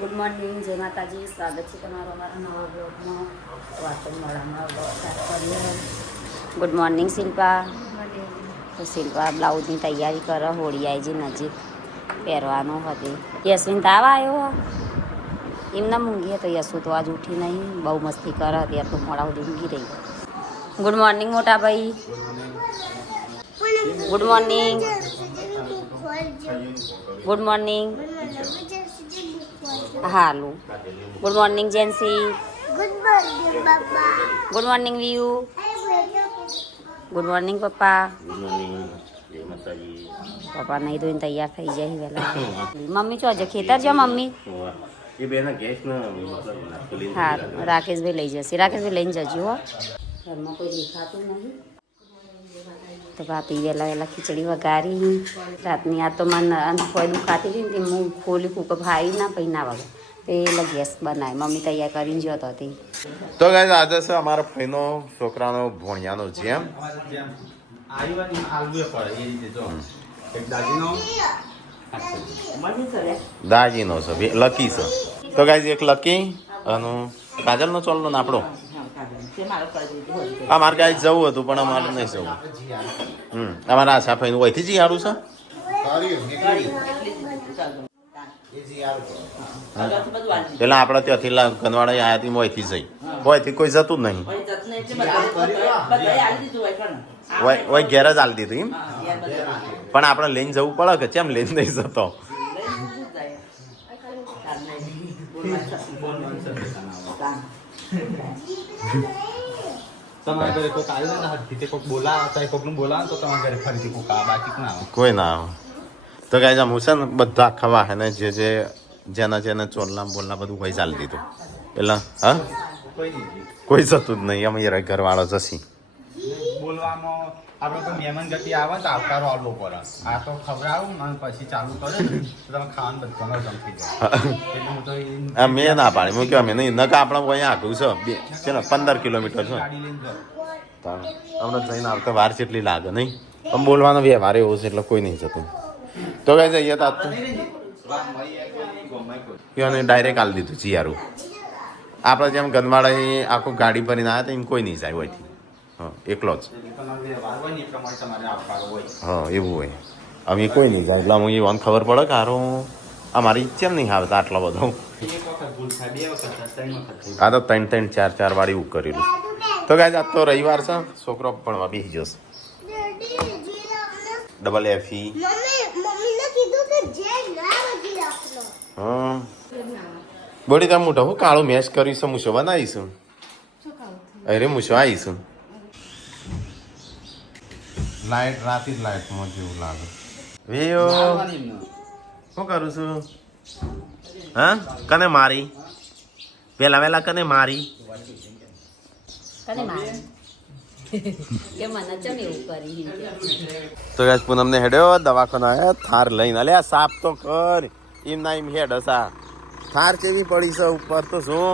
Good morning, જય માતાજી. સ્વાગત છે તમારું અમારા નવા બ્લોગમાં. વાતો મળવામાં કરીએ. Good morning Shilpa. તો શિલ્પા બ્લાઉઝની તૈયારી કરો. હોળી આવી છે નજીક, પહેરવાનો હતી. યશવીન તાવ આવ્યો એમના મૂંગી તો યશુ તો આજ ઉઠી નહીં, બહુ મસ્તી કરે. અત્યારે તો મોડા સુધી ઊંઘી રહી. ગુડ મોર્નિંગ મોટા ભાઈ. Good morning. Good morning. હાલું. ગુડ મોર્નિંગ જેન્સી. ગુડ મોર્નિંગ પપ્પા. ગુડ મોર્નિંગ વ્યુ. ગુડ મોર્નિંગ પપ્પા. પપ્પા નહીં ધોઈને તૈયાર થઈ જાય વહેલા. મમ્મી છો ખેતર જો મમ્મી. હા, રાકેશભાઈ લઈ જશે. રાકેશભાઈ લઈને જજો હો. ઘરમાં કોઈ દેખાતું નહીં તો ભાભી વહેલા ખીચડી વઘારી. રાતની આ તો મને કોઈ દુખાતી હતી ને હું ખોલી કૂક ભાઈ ના પછી ના વગર પેલા ગેસ બનાવી મમ્મી તૈયાર કરીને જતો હતી. તો ગાઈસ આજે છે અમારા ભાઈનો છોકરાનો ભોણિયાનો જેમ દાજીનો છે લકી છે. તો ગાઈસ એક લકી અને કાજલનો ચોલનો નાપડો. અમારે ગાઈસ જવું હતું પણ અમારે નહીં જવું. અમારા આશા ભાઈનું અહીંથી જ સારું છે. પેલા આપડે ત્યાંથી ગનવાડા આવ્યા હતી મોયથી જઈ હોયથી કોઈ જતું જ નહીં. હોય ઘેર જ આલી દીધું એમ. પણ આપણે લઈને જવું પડે કે કેમ લઈને નહીં જતો. તમારા ઘરે કોઈક આવ્યું ને હરથી કોઈક બોલાવે કોઈકનું બોલાવે તો તમારા ઘરે ફરીથી કોઈક આવે બાકી ના આવે કોઈ ના આવે. તો ગાઈસ આમ છે ને બધા આખા વાહને જે જેના ચોલના બોલના બધું કોઈ ચાલી દીધું. પેલા હા કોઈ જતું જ નહીં. અમે ઘરવાળો જશી બોલવામાં આપણે કોઈ મહેમાન ગતિ આવે તો આવકારો આવવો પડે. આ તો ખવડાવું અને પછી ચાલુ કરે ને તો તમે ખાવાનું બધું જમ થઈ જાય. એટલે હું તો મેં ના પાડી હું કહ્યું અમે નહીં ન કે આપણે અહીંયા આટલું છે ને 15 કિલોમીટર છે. ગાડી લઈને જાઓ હમણાં જઈને આવતા વાર જેટલી લાગે નહીં. આમ બોલવાનો વ્યવહાર એવો છે એટલે કોઈ નહીં જતું. તો ગાઈસ જઈએ તો એને ડાયરેક્ટ આલી દીધું જીયારું. આપણે જેમ ગનવાડા આખું ગાડી ભરીને આવ્યા તો એમ કોઈ નહીં જાય હોયથી. હા એકલો જ. હા એવું હોય. હવે કોઈ નહીં જાય એટલે હું એવાને ખબર પડે કે હારો અમારી ઈચ્છા નહીં આવતા આટલો બધો. આ તો 3-4 વાળી એવું કરેલું. તો ગાઈસ આજ તો રવિવાર છે. છોકરો ભણવા બેસી જશે. ડબલ એફી. હા બોડી તમે મોટો હું કાળો મેચ કરીશું. મૂછો બનાવીશું. અરે મૂછો આવીશું. લાઈટ રાતી જ લાઈટમાં જેવું લાગે. વેયો શું કરું છું? હા કને મારી વેલા કને મારી તો ગાઈસ પૂનમ ને હેડ્યો દવાખાના થાર લઈને. અલ્યા સાફ તો કર એમ ના એમ હેડ હસા. થાર કેવી પડી છે ઉપર તો શું.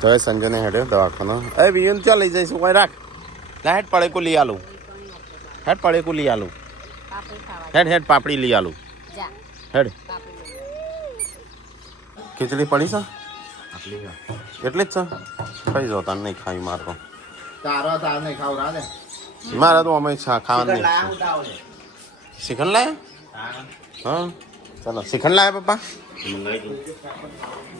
તો સંજયને હેડ્યો દવાખાના. એ વિયન ક્યાં લઈ જઈશું કોઈ રાખ. હેડ પડે કો લઈ આલું. હેડ પડે કો લઈ આલું. હેડ પાપડી લઈ આલું. હેડ ખીચડી પડી છે એટલી જ છે. ખાઈ જાઓ તાર નહીં ખાઈ મારતો. તાર નહીં ખાવ રાને મારે તો અમે ખાવાનું નહીં. શ્રીખંડ લાયા? હા ચાલો શ્રીખંડ લાયા પપ્પા.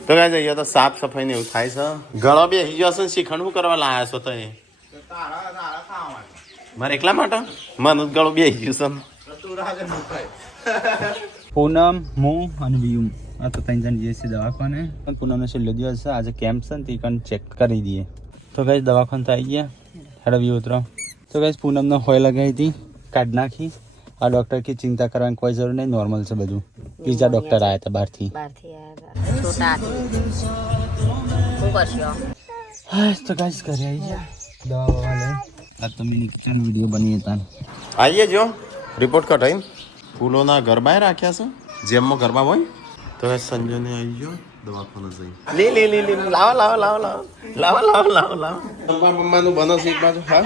તો કાંઈ જઈએ તો સાફ સફાઈ ને એવું થાય છે. ગળો બેસી ગયો છે. શ્રીખંડ શું કરવા લાયા છો તો એ મારે એકલા માટે મને ગળો બેસી ગયું છે. પૂનમ હું અને વિયુ આ તો 3 જણ જઈએ છીએ દવાખાને. પૂનમનો છેલ્લો દિવસ છે આજે. કેમ્પ છે ને તે કણ ચેક કરી દઈએ. તો ગાઈસ દવાખાને તો આવી ગયા. હેડો વિયુ ઉતરો. તો ગાઈસ પૂનમનો હોય લગાવી હતી કાઢ નાખી. આ ડૉક્ટર કે ચિંતા કરવાની કોઈ જરૂર નહીં, નોર્મલ છે બધું. બીજા ડૉક્ટર આવ્યા હતા બહારથી. તો ગાઈસ ઘરે આવી ગયા દવા વવા લઈ. આ તો મિની કિચન વિડીયો બની હતા. આવીએ જો રિપોર્ટ કઢાઈ. ફૂલોના ગરબા રાખ્યા છે જેમમાં ગરબા હોય. તો સંજયને આવી ગયો દવાખાને જઈ. લે લાવો. મમ્માનું બનો છે એક બાજુ. હા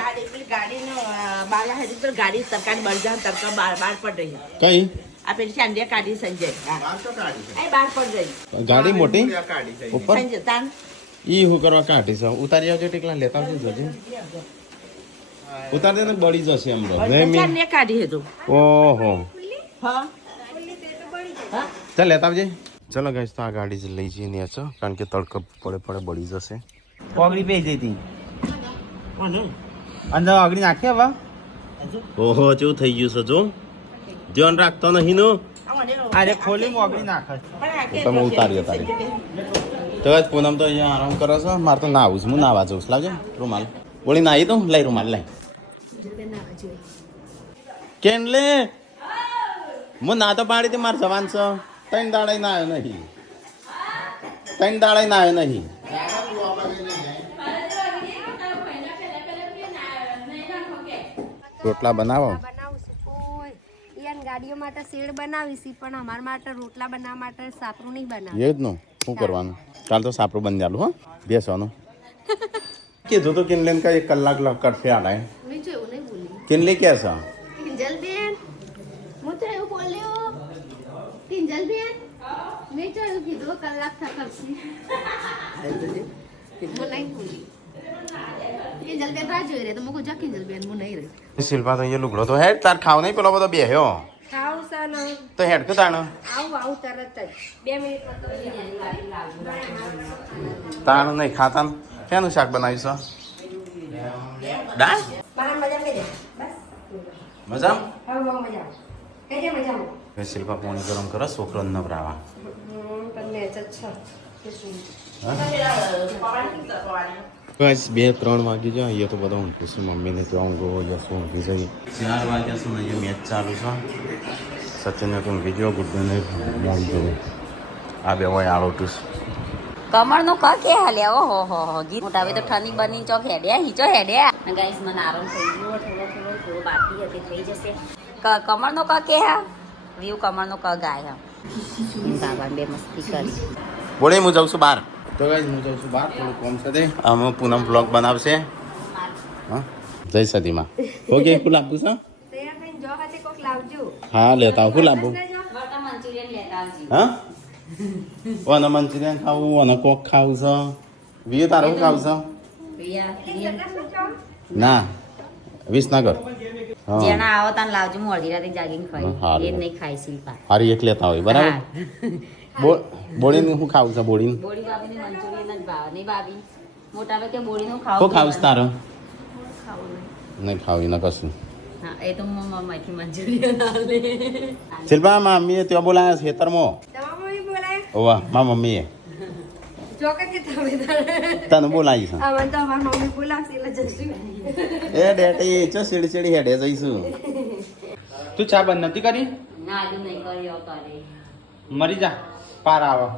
ગાડી સરકાર બળજા તડકા બાર પડ રહી. કઈ આ પેલી ચાંદિયા કાઢી સંજય હા એ બાર પર જઈ ગાડી મોટી ઉપર સંજય તાન ઈ હું કરવા કાઢી છે ઉતારી આવજો ટેકલા લેતા આવજો જજે ઉતાર દે ને બળી જશે એમ ચાંદિયા કાઢી હતું ઓહો હા ચાલ લેતા આવજે ચલો ગાઈસ તો આ ગાડી જ લઈ જઈએ ને છો કારણ કે તડકો પડે બળી જશે ઓગળી પે જતી અંદર ઓગળી નાખી હવે ઓહો કેવું થઈ ગયું છે જો ધ્યાન રાખતો નહીં નો અરે ખોલી ઓગળી નાખે તમે ઉતારી તારી તો આજ પૂનમ તો અહીંયા આરામ કરો છો મારે તો નાવું છું હું નાવા જઉં છું લાવજો રૂમાલ બોલી નાહી તો લઈ રૂમાલ લઈ કેમ લે હું ના તો પાડી તે મારે જવાન છે 3 દાડા ના આવ્યો નહીં 3 દાડા ના આવ્યો નહીં રોટલા બનાવો ગાડીઓ માટે શેડ બનાવીશી પણ અમારા માટે રોટલા બનાવવા માટે સાપરું નહીં બનાવ એ જ નું શું કરવાનું કાલ તો સાપરું બની જાલું હો બેસવાનું કીધું તો કિનલે કા 1 કલાક કટફે આડાય મેં જો એવું નહીં બોલી કિનલે કે છે કિંજલબેન હું તો એવું બોલ્યો કિંજલબેન મેં જો એવું કીધું કલાક થકરશી હું નહીં બોલી કિંજલબેન રાહ જોઈ રહે તો મુકો જા કિંજલબેન હું નહીં રહી શિલ્પા તો એ લુગડો તો હેડ તાર ખાવ નહીં પેલો બધો બેહ્યો ખાવ સાનો તો હેડ કે તાણ આવું તરત જ 2 મિનિટ તાણ નહીં ખાતા ને શેનું શાક બનાવ્યું છે દાળ મજા શિલ્પા પાણી ગરમ કરો છોકરો નવરાવા બસ 2-3 વાગી જાય અહીંયા તો બધા ઊંઘું છું મમ્મીને તો ઊંઘો યશો ઊંઘી જઈએ 4 વાગ્યા સુધી અહીંયા મેચ ચાલુ છે સચિનને તો ઊંઘી ગયો ગુડ્ડુને મોમ જોયું આ બે હોય આળોટું કમરનો ક કે હાલે ઓહો હો હો ગીત મોટા હવે તો ઠની બની ચોક હેડ્યા હિચો હેડ્યા ગાઈસ મને આરામ થઈ ગયો થોડો બાકી હતી થઈ જશે કમરનો ક કે હા વ્યૂ કમરનો ક ગાય હા બાબા બે મસ્તી કરી બોલે હું જાઉં છું બહાર તો ગાઈસ હું જાઉં છું બહાર થોડું કોમ છે તે અમે પૂનમ બ્લોગ બનાવશે હા જય સદીમાં ઓકે કુલ આપું છે હા લેતા આવું કુલ આપું મંચુરિયન લેતા આવજી હા ઓને મંચુરિયન ખાવું ઓને કોક ખાવું છે વીએ તારું ખાવું છે ના વિસનગર હા જેના આવો તાન લાવજો હું અડધી રાતે જાગીને ખાઈ હારું. એ નહીં ખાઈ શિલ્પા હારી એક લેતા હોય બરાબર બોડીનું શું ખાવું છે બોડીનું બોડી બાબીને મંચુરિયન જ ભાવે નહીં બાબી મોટા ભાઈ કે બોડીનું શું ખાવું છે તારે ખાવું નહીં ખાવી ન કશું હા એ તો મમ્મીથી મંચુરિયન આલે શિલ્પા મમ્મીએ ત્યાં બોલાયા ખેતરમાં તમારી બોલાય ઓવા મારા મમ્મીએ ચોકથી તમે તને બોલાવી છે આમાં તો અમારી મમ્મી બોલાવશે એટલે જશું એ ડેટી ચો સીડી હેડે જઈશું તું ચા બંધ નથી કરી ના હજુ નહીં કર્યો તારે મરી જા પાર આવો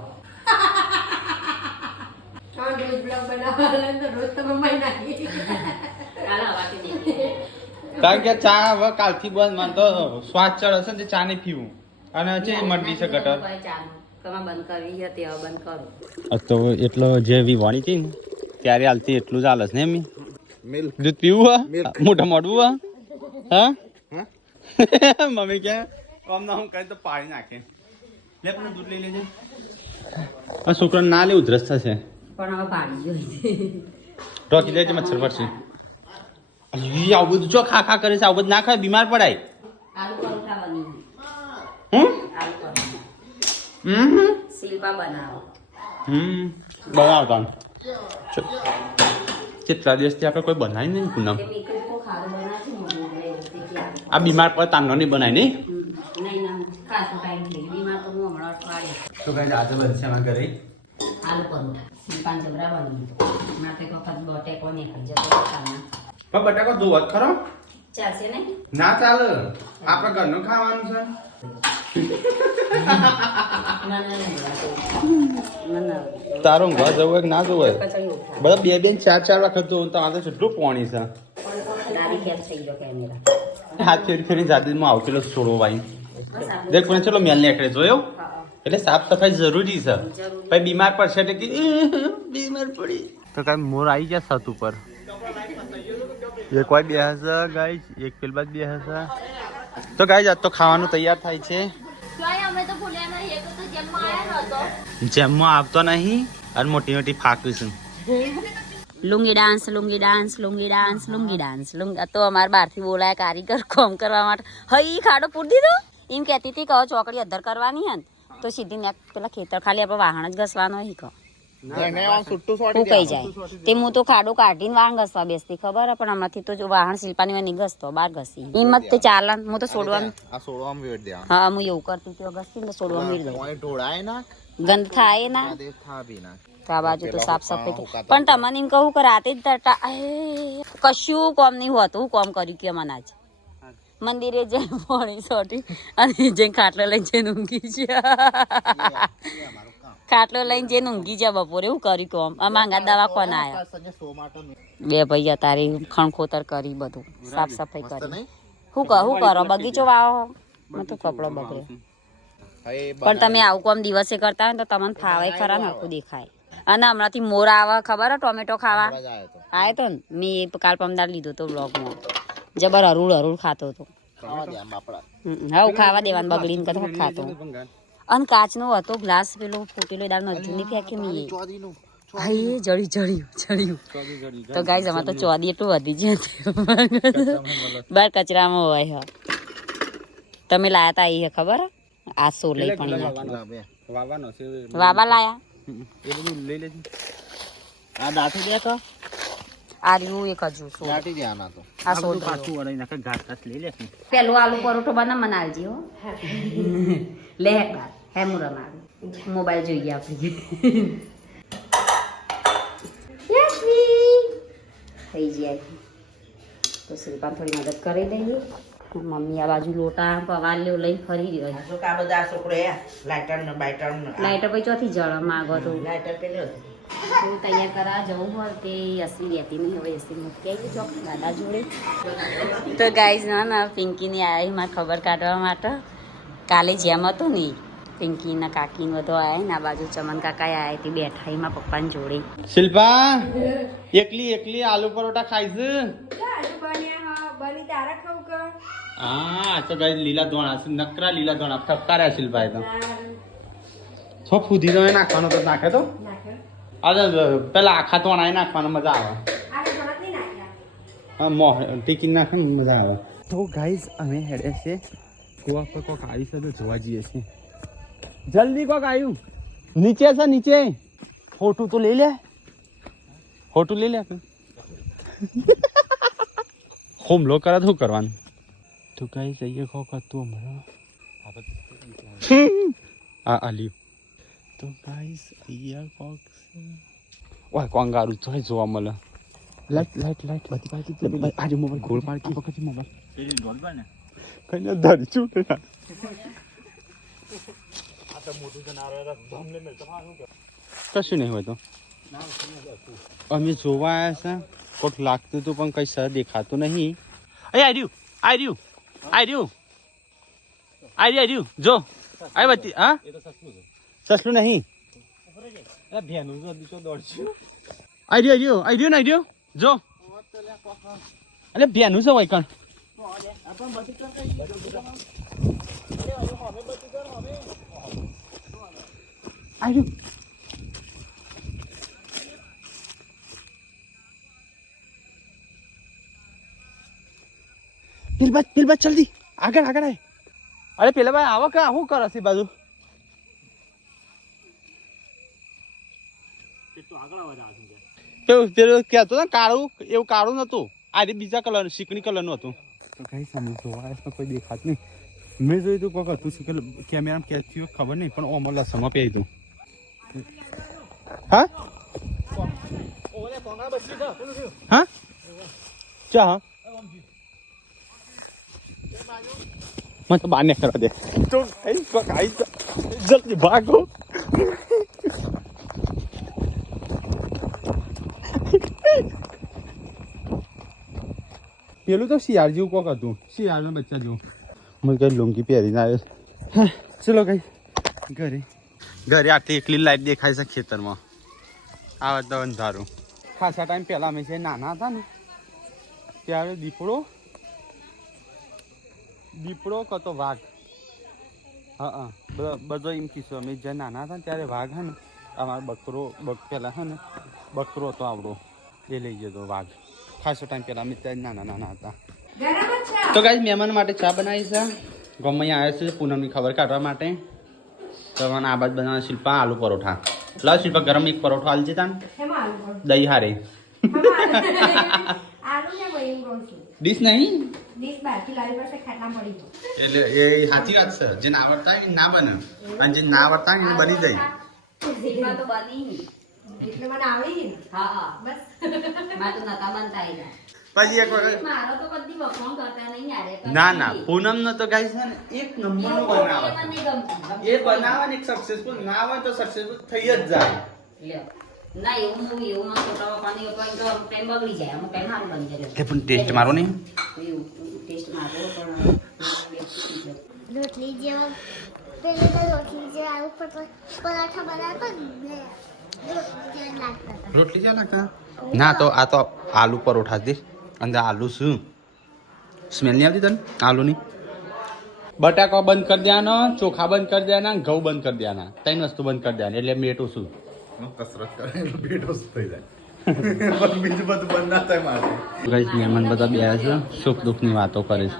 હા રોજ બ્લોગ બનાવવાના તો રોજ તો મમ્મી નાખી કાલે હવાથી નહીં કારણ કે ચા હવે કાલથી બંધ મને તો શ્વાસ ચડે છે ને ચા નહીં પીવું અને છે મરડી છે ગટર કમા બંધ કરવી હતી હવે બંધ કરું તો એટલો જે વિવાણી હતી ને ત્યારે હાલતી એટલું ચાલે છે ને એમ દૂધ પીવું હા મોટા મોડવું હા મમ્મી કે આમ ના હું કઈ તો પાડી નાખે લે પણ દૂધ લઈ લેજે આ છોકરાને ના લે ઉધરસ થશે પણ હવે પાડી જોઈ રોકી લેજે મચ્છર પડશે આવું બધું જો ખા કરે છે આવું બધું ના ખાય બીમાર પડાય આલુ પરોઠા બની હમ આલુ પરોઠા હમ શિલ્પા બનાવો બનાવતા કેટલા દિવસથી આપણે કોઈ બનાવી નહીં પૂનમ કે મીઠું કો ખારું બનાવશું આ બીમાર પડે તામનો નહીં બનાય નહીં નહીં ના ખાસું ટાઈમ થઈ ગયો બીમાર તો હું હમણાં અઠવાડિયે તો કઈ આજે બનશે અમારા ઘરે આલુ પરોઠા શિલ્પા જબરા બની માટે વખત બટેકો ને ખાઈ જતો ખાના પણ બટાકો ધોવા જ ખરો ચાલશે નહીં ના ચાલે આપણે ઘરનું ખાવાનું છે ના ના ના ના તારો ઘર જવું હોય કે ના જવું હોય કચડી ઉઠા બધા બે બેન ચાર વખત જોવું તો આ તો કેટલું પોણી છે ગાડી કેમ થઈ ગયો કેમેરા હાથ ફેરી ફેરી જાતી હું આવતી છોડો ભાઈ બસ આપણે દેખ પણ ચલો મેલ નીકળે જોયો એટલે સાફ સફાઈ જરૂરી છે ભાઈ બીમાર પડશે એટલે કે બીમાર પડી તો કઈ મોર આવી ગયા છત ઉપર એક કોઈ બે હશે ગાઈસ એક પેલ બાદ બે હશે તો ગાઈસ આજ તો ખાવાનું તૈયાર થાય છે જેમમાં આવતો નહીં અને મોટી મોટી ફાંકું છું. Lungi dance lungi dance lungi dance lungi dance તો અમારે બહારથી બોલાય કારીગર કામ કરવા માટે હઈ ખાડો પૂરી દીધો એમ કહેતી હતી કહો ચોકડી અધર કરવાની હે તો સીધી ને પેલા ખેતર ખાલી આપણે વાહણ જ ઘસવાનો હી કહો હું કઈ જાય તે હું તો ખાડો કાઢીને વાહણ ઘસવા બેસતી ખબર હે પણ હમણાંથી તો જો વાહણ શિલ્પાની માં નહીં ઘસતો બહાર ઘસી હિંમત તે ચાલન હું તો છોડવાનું હા હું એવું કરતી હતી ઘસતી ને છોડવા મીર દઉં ગંધ થાય ના તો આ બાજુ તો સાફ સફાઈ પણ તમને એમ કહું કે રાતે જ કશું કોમ નહીં હોતું કોમ કર્યું કે મને આજ મંદિરે જઈને પાણી સોટી અને જઈને ખાટલો લઈને જઈને ઊંઘી છે ખાટલો લઈને જઈને ઊંઘી છે બપોરે એવું કર્યું કોમ આ માંગા દવા કોણ આયા બે ભાઈ તારી ખણખોતર કરી બધું સાફ સફાઈ કરી શું કરો બગીચો વાવો મેં તો કપડો બગડ્યો પણ તમે આવું કોમ દિવસે કરતા હોય ને તો તમને ફાવે ખરા ને આખું દેખાય અને હમણાંથી મોર આવે ખબર હે ટોમેટો ખાવા આવે તો ને મેં કાલ પમદાર લીધો તો બ્લોગમાં જબર હરુળ ખાતો હતો હવે ખાવા દેવાનું બગડીને કદાચ ખાતો અને કાચનો હતો ગ્લાસ પેલો ફૂટેલો દાળ નજુ ની ફેંકી મેં હા એ જડ્યું તો ગાઈસ અમારે તો ચોદી એટલું વધી જાય બાર કચરામાં હોય હ તમે લાયા તા એ ખબર આ સો લઈ પણ વાવા લાયા આ દાંતી દે તો આ રહ્યું એક હજુ સો દાટી દેવાના તો આ સો પાછું વળાઈ નાખે ઘાટ ઘાટ લઈ લે પેલું આલુ પરોઠો બના મનાલજી હો લે હે મુરમ મોબાઈલ જોઈએ આપણે થઈ જાય તો શિલ્પા થોડી મદદ કરી દઈએ મમ્મી આ બાજુ લોટા પવાર લઈને ફરી રહ્યો છે આ બધા છોકરો લાઇટર ને બાઇટર લાઈટર પછી ચોથી જળ માગો તો લાઇટર પેલો હું તૈયાર કરા જવું હોય તે અસલી રહેતી નહીં હવે અસલી મૂકી આવી ચોક દાદા જોડે તો ગાઈઝ ના પિંકીની આવી મારે ખબર કાઢવા માટે કાલે જેમ હતું ને પિંકીના કાકીને બધો આવ્યા ને આ બાજુ ચમન કાકા આવ્યા તે બેઠા એમાં પપ્પાને જોડે શિલ્પા એકલી આલુ પરોઠા ખાઈશ હા તો ગાઈસ લીલા ધોણા છે નકરા લીલા ધોણા ઠપકાર્યા શિલ્પાએ તો છો ફૂદી તો નાખવાનો તો નાખે તો અરે પેલા આખા ધોણા નાખવાનો મજા આવે હા મોહ ટીકી નાખે મજા આવે તો ગાઈસ અમે હેડે છે કુવા પર કોક આવી છે તો જોવા જઈએ છીએ જલ્દી કોક આવ્યું નીચે છે નીચે ફોટો તો લઈ લે ફોટો લઈ લે હુમલો કરે શું કરવાનું તો કઈ જઈએ કોક હતું હમણાં આ લ્યું તો ગાઈસ અહીંયા કોક ઓય કોંગારું તો જોવા મળે લાઈટ બધી બાજુ આજે મોબાઈલ ગોળ પાડકી વખત મોબાઈલ પેલી ગોળ પાડ ને કઈ ના ધરી છું કશું નહીં હોય તો અમે જોવા આવ્યા છે કોક લાગતું હતું પણ કઈ સર દેખાતું નહીં આર્યું જો આ બધી હા સસલું નહીં આર્યું જો અરે ભેનું છે વૈકણ આર્યું પેલ જલ્દી આગળ આય અરે પેલા ભાઈ આવો કા શું કરો છે બાજુ પેલું કહેતો ને કાળું એવું કાળું નતું આજે બીજા કલર શીકણી કલરનું હતું તો કઈ સામે જોવા કોઈ દેખાત નહીં મેં જોયું તું કોક હતું શીખેલું કેમેરામાં કેચ થયું ખબર નહીં પણ ઓમ લસમાં પહેરી તું હા હા ચા હા मैं तो बाहर करा दे तो जल्दी भागो પેલું તો શિયાળ જેવું કોક હતું શિયાળના બચ્ચા જેવું મને કઈ લુંગી પહેરીને આવ્યો ચલો કઈ ઘરે આટલી એકલી લાઈટ દેખાય છે ખેતરમાં આવે તો અંધારું ખાસા ટાઈમ પહેલા અમે છે નાના હતા ને ત્યારે દીપડો કતો વાઘ હા બધો એમ કીધું અમે જ્યાં નાના હતા ને ત્યારે વાઘ હે ને અમારો પહેલાં હે ને બકરો હતો આવડો એ લઈ ગયો હતો વાઘ ખાસો ટાઈમ પહેલાં અમે ત્યાં નાના હતા. તો ગાઈસ મહેમાન માટે ચા બનાવી છે. ગમે આવ્યા છે પૂનમની ખબર કાઢવા માટે. તો મને આ બાજુ બનાવે શિલ્પા આલુ પરોઠા. લાવ શિલ્પા ગરમ એક પરોઠો આલજે તાન દહીં હારે ડીશ નહીં એટલે એ સાચી વાત છે. જે ના આવડતા હોય ને ના બને અને જે ના આવડતા હોય ને બની જાય. શિલ્પા તો બની એટલે મને આવડી ને હા બસ મારે તો નતા બનતા એ પછી એક વખત મારો તો કદી વખાણ કરતા નહીં યારે ના પૂનમ નો તો ગાઈસ છે ને એક નંબર નો બનાવે એ બનાવે ને એક સક્સેસફુલ ના હોય તો સક્સેસફુલ થઈ જ જાય. ના એવું મને છોટા પપ્પાની પણ તો ટાઈમ બગડી જાય અમુક ટાઈમ સારું બની જાય કે પણ ટેસ્ટ મારો નહીં એવું ટેસ્ટ મારો પણ રોટલી જેવો પેલે તો રોટલી જે આલુ પરાઠા બનાવતો ને રોટલી ક્યાં લાગતા ના તો આ તો આલુ પરોઠા દે અંદર આલુ શું સ્મેલ નહીં આવતી તને આલુની. બટાકા બંધ કરી દેવાનો, ચોખા બંધ કરી દેવાના, ઘઉં બંધ કરી દેવાના, 3 વસ્તુ બંધ કરી દેવાની એટલે મેટું શું કસરત કરે એટલે પેટ ઓછું થઈ જાય બીજું બધું બંધ ના થાય મારે. ગાઈસ મહેમાન બધા બેઠા છે સુખ દુઃખની વાતો કરે છે.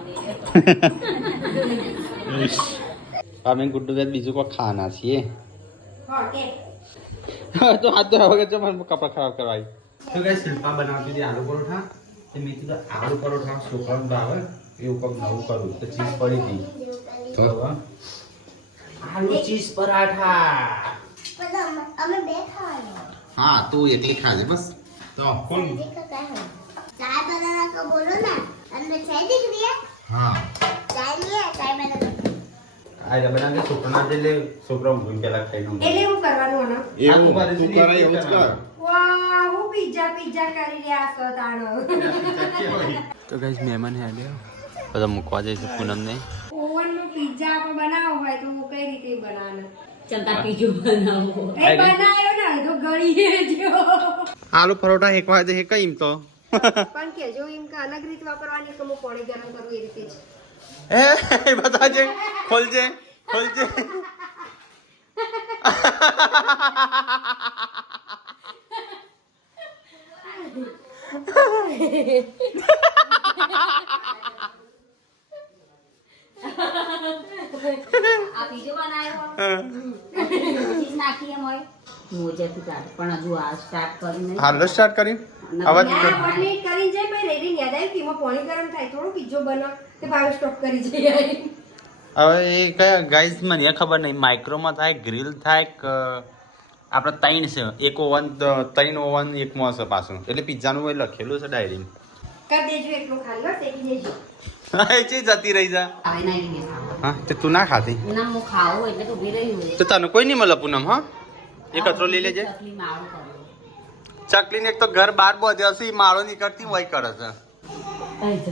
અમે ગુડ્ડુ ગાય બીજું કોઈ ખાના છીએ તો આ તો હવે જો મને કપડા ખરાબ કરવાય. તો ગાઈસ શિલ્પા બનાવતી હતી આલુ પરોઠા. તો મેં કીધું આલુ પરોઠા છોકરાનું ભાવે એવું કંઈક નવું કરું તો ચીઝ પડી હતી તો આલુ ચીઝ પરાઠા. અમે બે ખાવાનો હા તું એકલી ખાજે બસ. તો કોણ चाय बनाना को बोलो ना अंदर चाय दिख रही है હા चाय नहीं है चाय बनाना આ બના કે છોકરા દે લે છોકરા ઊંઘી પેલા ખાઈ લઉં. એટલે હું કરવાનું ને એવું તું કરે એવું જ કર. વાહ હું પિઝા કરી રહ્યા છો તાણો તો ગાઈસ મહેમાન હેડે બધા મૂકવા જાય છે પૂનમને. ઓવન નો પિઝા આપણે બનાવવો હોય તો કઈ રીતે બનાવવાનો ચલતા પીજો બનાવો એ બનાવ્યો ને તો ગળી જો આલુ પરોઠા હેકવા દે કઈ એમ તો પણ કે જો એમ કે અલગ રીત વાપરવાની કે હું પાણી ગરમ કરું એ રીતે જ એ બતાજે ખોલજે આ પીજો બનાવ્યો ચીઝ નાખી એમ હોય મોજેથી કાઢ પણ હજુ આ સ્ટાર્ટ કરી નહીં હાલો સ્ટાર્ટ કરી અવાજ ના પટલી કરી જાય ભાઈ રેડી યાદ આવ્યું કે એમાં પાણી ગરમ થાય થોડું પિઝ્ઝો બનાવ તે ભાવે સ્ટોપ કરી જાય હવે એ કયા ગાઈસ મને એ ખબર નહીં માઇક્રોમાં થાય ગ્રીલ થાય કે આપણે 3 છે એક ઓવન 3 ઓવન એકમાં છે પાછું એટલે પિઝાનું એ લખેલું છે ડાયરી કરી દેજો એટલું ખાલી બસ શેકી દેજો એ ચીજ જતી રહી જા આવે ના નહીં ખાવા હા તે તું ના ખાતી ના હું ખાવું એટલે તો ઊભી રહી હોય તો તને કોઈ નહીં મળે પૂનમ હા એ કચરો લઈ લેજે ચકલી માળું કરો ચકલીને એક તો ઘર બહાર બધે હશે માળો નીકળતી હોય કરે છે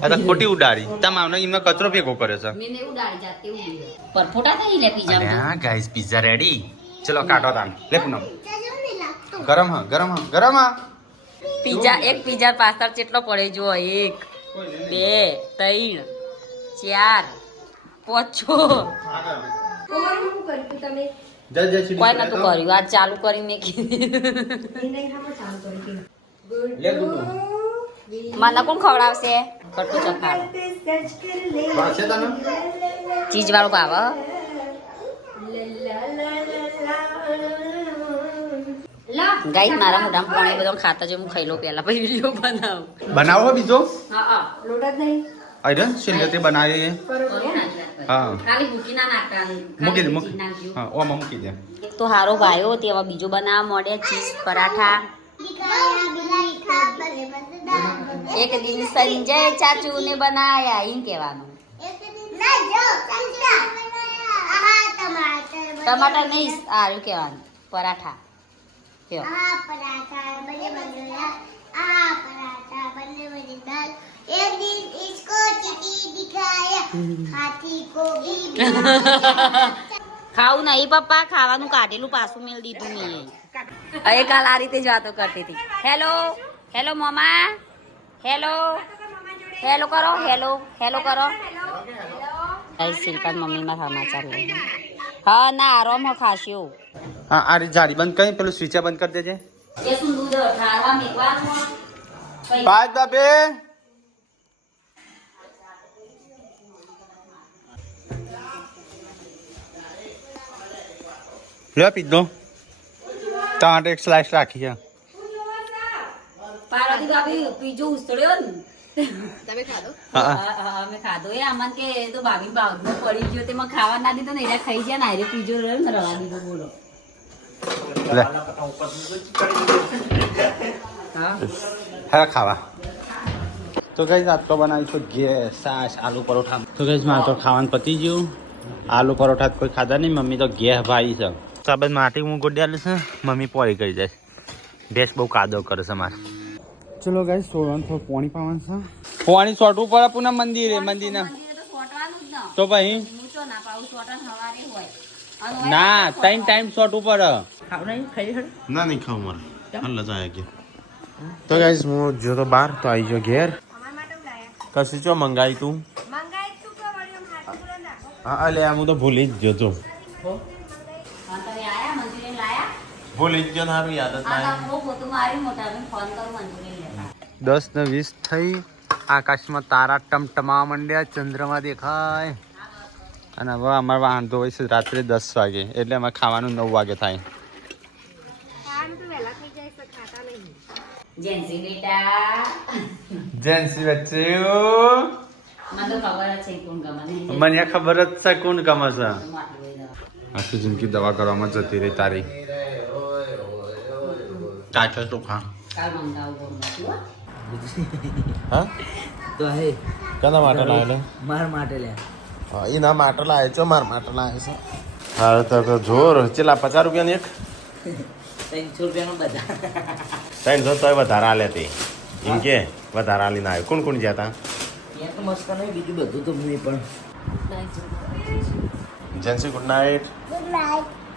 આ તો ખોટી ઉડાડી તમામ એમને કચરો ભેગો કરે છે મેં એવું ડાળી જાતે ઊભી રહી પરફોટા થઈ લે પીઝા હા ગાઈસ પિઝા રેડી ચલો કાટો તાન લે પૂનમ પિઝ્ઝા જેવું નહીં લાગતું ગરમ હા પીઝા એક પીઝા પાછળ કેટલો પડે જો 1 2 3 4 5 કોમર શું કર્યું તું તમે જય કોઈ નતું કર્યું આજ ચાલુ કરી મેં કીધું એને ખાવા ચાલુ કરી લે ગુડુ મને કોણ ખવડાવશે કટુ ચખાડ પાછે તને ચીઝ વાળું ભાવ ગાઈ મારા મોઢામાં પાણી બધો ખાતા જો હું ખાઈ લો પહેલા પછી વિડીયો બનાવો બીજો હા લોટ જ નહીં અરે છેલ્લે તે બનાવીએ હા ખાલી મૂકી ના નાખતા મૂકી દે હા ઓમાં મૂકી દે એક તો હારો ભાયો તેવા બીજો બનાવવા મોડે ચીઝ પરાઠા એક દિન સંજય ચાચુ ને બનાયા એમ કહેવાનું ટમાટર નહીં સારું કહેવાનું પરાઠા કયો एक दिन इसको चिट्ठी दिखाया हाथी को भी ખાવું નહીં પપ્પા ખાવાનું કાઢેલું પાછું મેળ દીધું મેં હવે કાલ આ રીતે જ વાતો કરતી હતી હેલો મમ્મા હેલો કરો હેલો કરો શિલ્પા મમ્મીમાં સમાચાર લઈ હા ના આરામ ખાસ્યો હા આ રીતે જાળી બંધ કરી પેલું સ્વિચ બંધ કરી દેજે એ શું દૂધ ઠારવા મેકવાનું પાંચ બાબે લે પીધો ટાંટ એક સ્લાઇસ રાખી છે પાર્વતી ભાભી પીજો ઉસળ્યો ને તમે ખાધો હા અમે ખાધો એ અમન કે એ તો ભાભી બાગમાં પડી ગયો તેમાં ખાવા ના દીધો ને એને ખાઈ ગયા ને આરે પીજો રહ્યો ને રવા દીધો બોલો લે હા ખાવા તો ગઈ આટલો બનાવીશું ગેસ સાસ આલુ પરોઠા તો ગઈ મારે તો ખાવાનું પતી ગયું આલુ પરોઠા કોઈ ખાધા નહીં મમ્મી તો ગેસ ભાઈ છે તો આ બધી માટી હું ગોડ્યાલું છે મમ્મી પોળી કરી જાય ભેંસ બહુ કાદો કરે છે મારે ચલો ગાઈ સોળવાનું થોડું પાણી પાવાનું છે પાણી સોટવું પડે પુનઃ મંદિરે મંદિરના તો ભાઈ ના ટાઈમ સોટવું પડે ખાવ નહીં ખાઈ હળ ના નહીં ખાવું મારે હાલ જાય ગયા તો ગાઈસ હું જો તો બહાર તો આવી ગયો ઘેર કશું ચો મંગાવી તું હા અલે હું તો ભૂલી જ ગયો તો ભૂલી જ ગયો ને સારું યાદ જ ના 10:20 થઈ આકાશમાં તારા ટમટમા માંડ્યા ચંદ્રમાં દેખાય અને હવે અમારે વાંધો હોય છે રાત્રે 10 વાગે એટલે અમારે ખાવાનું 9 વાગે થાય જેન્સી બેટા જેન્સી વચ્ચે મને તો ખબર જ છે કોણ ગમે મને ખબર જ છે કોણ ગમે છે આખી જિંદગી દવા કરવામાં જતી રહી તારી કાચા ચોખા કાલ મંગાવું હા તો હે કના માટે લાવેલો માર માટે લે હા એના માટે લાવે છો મારા માટે લાવે છે હા તો જોર ચેલા 50 રૂપિયાની એક 300 રૂપિયાનું બધા 300 તોય વધારે આલે તે એમ કે વધારે આલીને આવ્યો કોણ કોણ ગયા ત્યાં તો મસ્ત નહીં બીજું બધું તો નહીં પણ તા Gen Z good night good night